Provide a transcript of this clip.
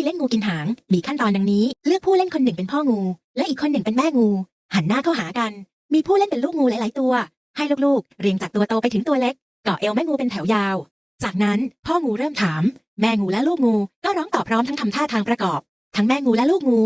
ธีเล่นงูกินหาง มีขั้นตอนดังนี้ เลือกผู้เล่นคนหนึ่งเป็นพ่องู และอีกคนหนึ่งเป็นแม่งู หันหน้าเข้าหากัน มีผู้เล่นเป็นลูกงูหลาย ๆ ตัว ให้ลูก ๆ เรียงจากตัวโตไปถึงตัวเล็ก เกาะเอวแม่งูเป็นแถวยาว จากนั้นพ่องูเริ่มถาม แม่งูและลูกงู ก็ร้องตอบพร้อมทั้งทำท่าทางประกอบ ทั้งแม่งูและลูกงู